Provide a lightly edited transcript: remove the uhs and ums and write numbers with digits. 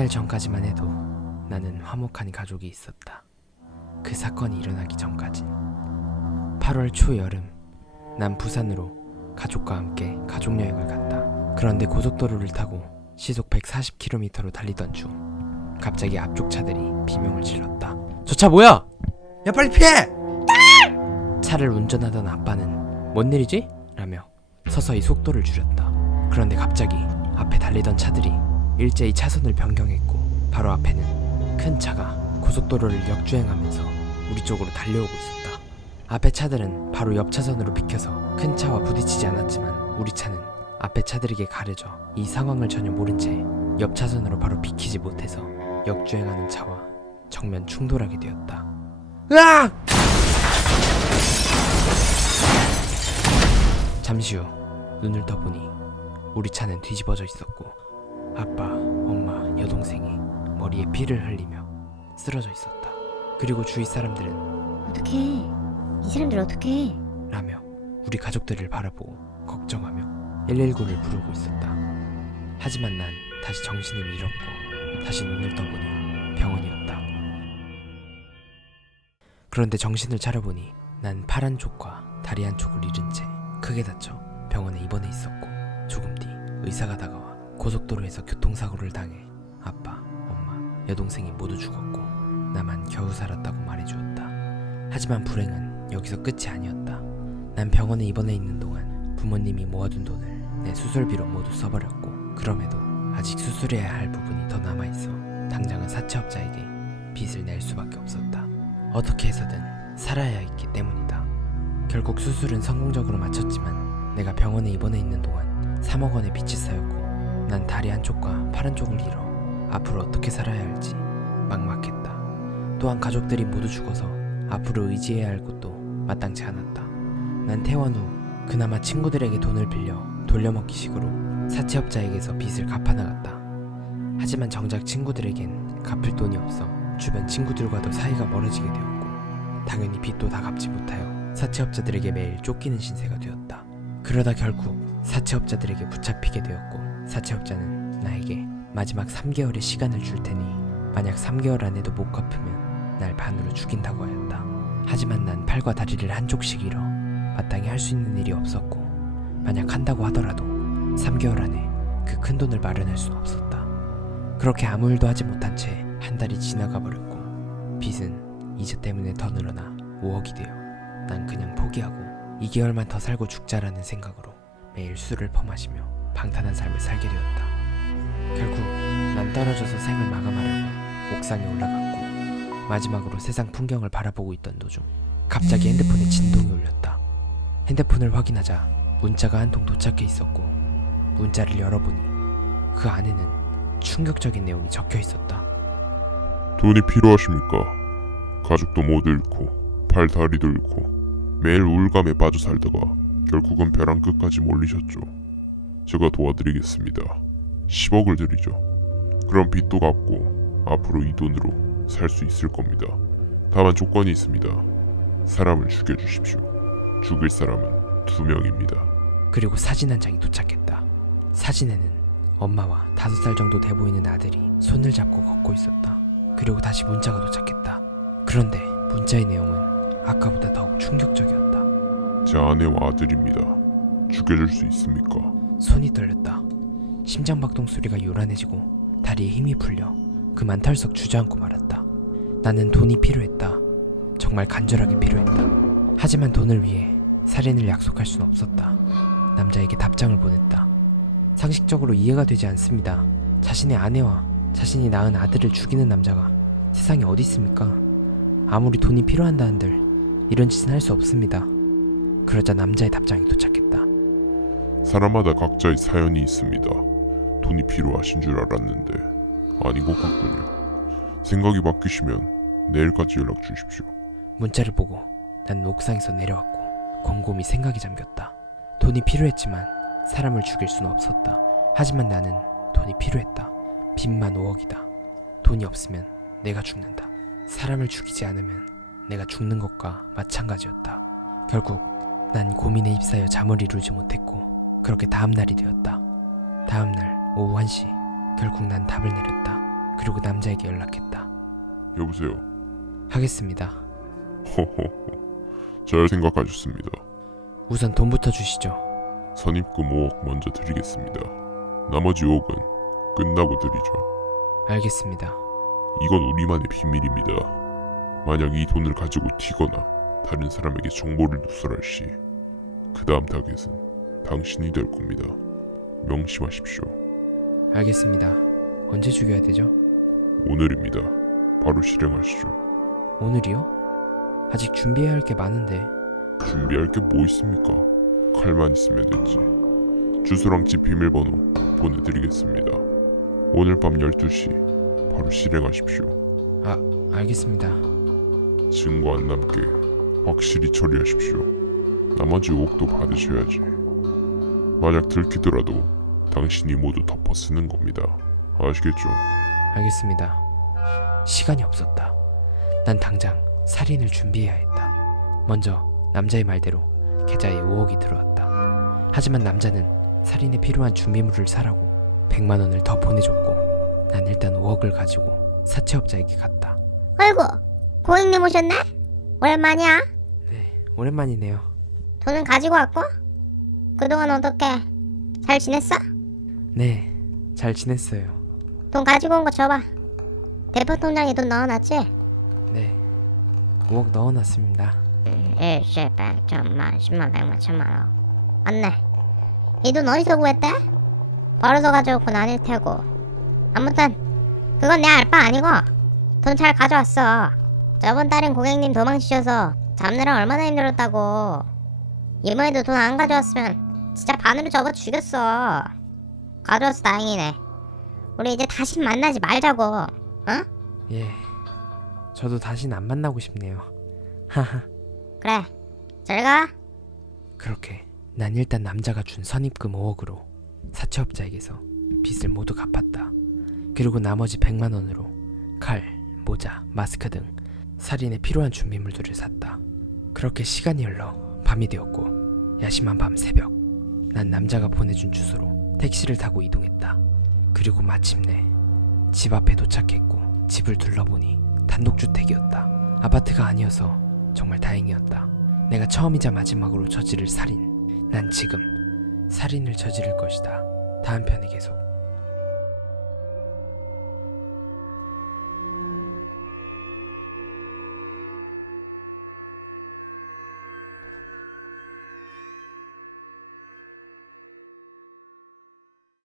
달 전까지만 해도 나는 화목한 가족이 있었다. 그 사건이 일어나기 전까진. 8월 초여름, 난 부산으로 가족과 함께 가족여행을 갔다. 그런데 고속도로를 타고 시속 140km로 달리던 중 갑자기 앞쪽 차들이 비명을 질렀다. 저 차 뭐야? 야 빨리 피해! 차를 운전하던 아빠는 뭔 일이지? 라며 서서히 속도를 줄였다. 그런데 갑자기 앞에 달리던 차들이 일제히 차선을 변경했고 바로 앞에는 큰 차가 고속도로를 역주행하면서 우리 쪽으로 달려오고 있었다. 앞에 차들은 바로 옆 차선으로 비켜서 큰 차와 부딪히지 않았지만 우리 차는 앞에 차들에게 가려져 이 상황을 전혀 모른 채 옆 차선으로 바로 비키지 못해서 역주행하는 차와 정면 충돌하게 되었다. 으악! 잠시 후 눈을 떠보니 우리 차는 뒤집어져 있었고 아빠, 엄마, 여동생이 머리에 피를 흘리며 쓰러져 있었다. 그리고 주위 사람들은 어떡해? 이 사람들 어떡해? 라며 우리 가족들을 바라보고 걱정하며 119를 부르고 있었다. 하지만 난 다시 정신을 잃었고 다시 눈을 떠보니 병원이었다. 그런데 정신을 차려보니 난 팔 한쪽과 다리 한쪽을 잃은 채 크게 다쳐 병원에 입원해 있었고 조금 뒤 의사가 다가와 고속도로에서 교통사고를 당해 아빠, 엄마, 여동생이 모두 죽었고 나만 겨우 살았다고 말해주었다. 하지만 불행은 여기서 끝이 아니었다. 난 병원에 입원해 있는 동안 부모님이 모아둔 돈을 내 수술비로 모두 써버렸고 그럼에도 아직 수술해야 할 부분이 더 남아있어 당장은 사채업자에게 빚을 낼 수밖에 없었다. 어떻게 해서든 살아야 했기 때문이다. 결국 수술은 성공적으로 마쳤지만 내가 병원에 입원해 있는 동안 3억 원의 빚이 쌓였고 난 다리 한쪽과 팔 한쪽을 잃어 앞으로 어떻게 살아야 할지 막막했다. 또한 가족들이 모두 죽어서 앞으로 의지해야 할 곳도 마땅치 않았다. 난 퇴원 후 그나마 친구들에게 돈을 빌려 돌려먹기 식으로 사채업자에게서 빚을 갚아나갔다. 하지만 정작 친구들에겐 갚을 돈이 없어 주변 친구들과도 사이가 멀어지게 되었고 당연히 빚도 다 갚지 못하여 사채업자들에게 매일 쫓기는 신세가 되었다. 그러다 결국 사채업자들에게 붙잡히게 되었고 사채업자는 나에게 마지막 3개월의 시간을 줄 테니 만약 3개월 안에도 못 갚으면 날 반으로 죽인다고 하였다. 하지만 난 팔과 다리를 한쪽씩 잃어 마땅히 할 수 있는 일이 없었고 만약 한다고 하더라도 3개월 안에 그 큰 돈을 마련할 수는 없었다. 그렇게 아무 일도 하지 못한 채 한 달이 지나가 버렸고 빚은 이제 때문에 더 늘어나 5억이 되어 난 그냥 포기하고 2개월만 더 살고 죽자라는 생각으로 매일 술을 퍼마시며 방탄한 삶을 살게 되었다. 결국 난 떨어져서 생을 마감하려고 옥상에 올라갔고 마지막으로 세상 풍경을 바라보고 있던 도중 갑자기 핸드폰에 진동이 울렸다. 핸드폰을 확인하자 문자가 한 통 도착해 있었고 문자를 열어보니 그 안에는 충격적인 내용이 적혀 있었다. 돈이 필요하십니까? 가족도 모두 잃고 팔 다리도 잃고 매일 우울감에 빠져 살다가 결국은 벼랑 끝까지 몰리셨죠. 제가 도와드리겠습니다. 10억을 드리죠. 그럼 빚도 갚고 앞으로 이 돈으로 살 수 있을 겁니다. 다만 조건이 있습니다. 사람을 죽여주십시오. 죽일 사람은 2명입니다. 그리고 사진 한 장이 도착했다. 사진에는 엄마와 5살 정도 돼 보이는 아들이 손을 잡고 걷고 있었다. 그리고 다시 문자가 도착했다. 그런데 문자의 내용은 아까보다 더욱 충격적이었다. 제 아내와 아들입니다. 죽여줄 수 있습니까? 손이 떨렸다. 심장박동 소리가 요란해지고 다리에 힘이 풀려 그만 털썩 주저앉고 말았다. 나는 돈이 필요했다. 정말 간절하게 필요했다. 하지만 돈을 위해 살인을 약속할 수는 없었다. 남자에게 답장을 보냈다. 상식적으로 이해가 되지 않습니다. 자신의 아내와 자신이 낳은 아들을 죽이는 남자가 세상에 어디 있습니까? 아무리 돈이 필요한다는들 이런 짓은 할 수 없습니다. 그러자 남자의 답장이 도착했다. 사람마다 각자의 사연이 있습니다. 돈이 필요하신 줄 알았는데 아닌 것 같군요. 생각이 바뀌시면 내일까지 연락 주십시오. 문자를 보고 난 옥상에서 내려왔고 곰곰이 생각이 잠겼다. 돈이 필요했지만 사람을 죽일 수는 없었다. 하지만 나는 돈이 필요했다. 빚만 5억이다. 돈이 없으면 내가 죽는다. 사람을 죽이지 않으면 내가 죽는 것과 마찬가지였다. 결국 난 고민에 휩싸여 잠을 이루지 못했고 그렇게 다음날이 되었다. 다음날 오후 1시 결국 난 답을 내렸다. 그리고 남자에게 연락했다. 여보세요. 하겠습니다. 허허허. 잘 생각하셨습니다. 우선 돈부터 주시죠. 선입금 5억 먼저 드리겠습니다. 나머지 5억은 끝나고 드리죠. 알겠습니다. 이건 우리만의 비밀입니다. 만약 이 돈을 가지고 튀거나 다른 사람에게 정보를 누설할 시 그 다음 타겟은 당신이 될 겁니다. 명심하십시오. 알겠습니다. 언제 죽여야 되죠? 오늘입니다. 바로 실행하시죠. 오늘이요? 아직 준비해야 할 게 많은데. 준비할 게 뭐 있습니까? 칼만 있으면 됐지. 주소랑 집 비밀번호 보내드리겠습니다. 오늘 밤 12시 바로 실행하십시오. 알겠습니다. 증거 안 남게 확실히 처리하십시오. 나머지 5억도 받으셔야지. 만약 들키더라도 당신이 모두 덮어 쓰는 겁니다. 아시겠죠? 알겠습니다. 시간이 없었다. 난 당장 살인을 준비해야 했다. 먼저 남자의 말대로 계좌에 5억이 들어왔다. 하지만 남자는 살인에 필요한 준비물을 사라고 100만 원을 더 보내줬고 난 일단 5억을 가지고 사채업자에게 갔다. 아이고, 고객님 오셨네? 오랜만이야. 네, 오랜만이네요. 돈은 가지고 왔고? 그동안 어떻게? 잘 지냈어? 네, 잘 지냈어요. 돈 가지고 온 거 줘봐. 대포 통장에 돈 넣어놨지? 네, 5억 넣어놨습니다. 1, 10, 100, 1000만, 10만, 100만, 1000만. 맞네. 이 돈 어디서 구했대? 벌어서 가져올 건 아닐 테고. 아무튼 그건 내 알 바 아니고 돈 잘 가져왔어. 저번 달엔 고객님 도망치셔서 잡느라 얼마나 힘들었다고. 이번에도 돈 안 가져왔으면 진짜 반으로 접어 죽였어. 가져와서 다행이네. 우리 이제 다시 만나지 말자고. 어? 예, 저도 다신 안 만나고 싶네요. 하하. 그래, 잘 가. 그렇게 난 일단 남자가 준 선입금 5억으로 사채업자에게서 빚을 모두 갚았다. 그리고 나머지 100만 원으로 칼, 모자, 마스크 등 살인에 필요한 준비물들을 샀다. 그렇게 시간이 흘러 밤이 되었고 야심한 밤 새벽 난 남자가 보내준 주소로 택시를 타고 이동했다. 그리고 마침내 집 앞에 도착했고 집을 둘러보니 단독주택이었다. 아파트가 아니어서 정말 다행이었다. 내가 처음이자 마지막으로 저지를 살인. 난 지금 살인을 저지를 것이다. 다음 편에 계속.